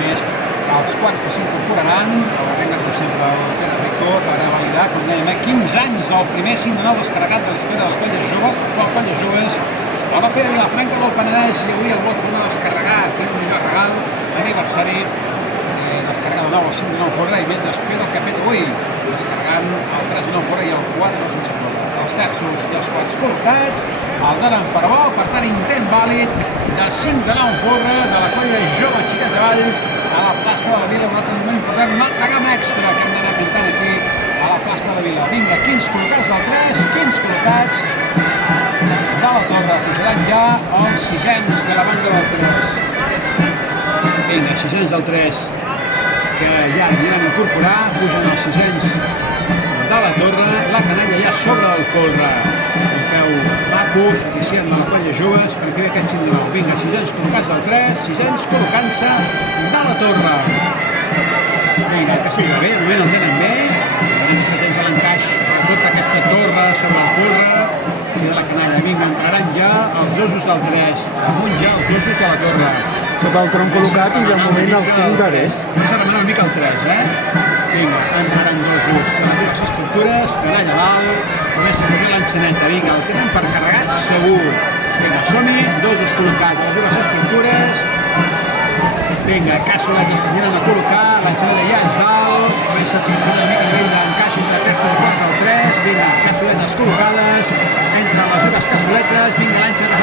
més els quads que s'incorporaran a la renga 200 del Pere Rico, que haurà de validar, com dèiem, 15 anys del primer 5 de 9 descarregat de l'història del Colles Joves, el Colles Joves el va fer a Vilafranca del Penedès i avui el vol tornar a descarregar, que és un millor regal d'aniversari, descarregar de nou el 5 de 9 corre i més després del que ha fet avui, descarregant el 3 de 9 corre i el 4 de sense corre. Els terços i els quads col·locats el donen per bo, per tant intent vàlid de 5 de 9 corre de la colla Joves Xiquets de Valls a la plaça de la Vila, un altre moment important, una altra gamma extra que hem d'anar pintant aquí a la plaça de la Vila. Vinga, 15 col·locats del 3, 15 col·locats de la torre, pujaran ja els sisens de la banda del 3. Vinga, sisens del 3 que ja aniran a incorporar, pugen els sisens de la torre, la canalla ja sobre el folre, un peu maco, suficient de la colla Joves per fer aquest 5 de 9. Vinga, sisens col·locats del 3, sisens col·locant-se de la torre. Vinga, que s'ho bé, el moment el tenen bé, hem d'estar atents a l'encaix de tota aquesta torre sobre el folre i de la canalla. Vinga, entraran ja els dosos del 3, amunt ja els dosos de la torre. Tot el tronc col·locat i de moment el 5 de bé. S'ha remenat una mica el 3, Vinga, entraran dosos de les dues estructures, canalla dalt, comença a posar l'enxaneta, vinga, el tenen per carregat segur. Vinga, som-hi, dosos col·locats a les dues estructures. Vinga, cassoletes que aniran a col·locar, l'enxaneta ja és dalt, comença a tincar una mica nivell d'encaix entre terços i quarts del 3, vinga, cassoletes col·locades, entren les dues cassoletes, vinga, l'enxaneta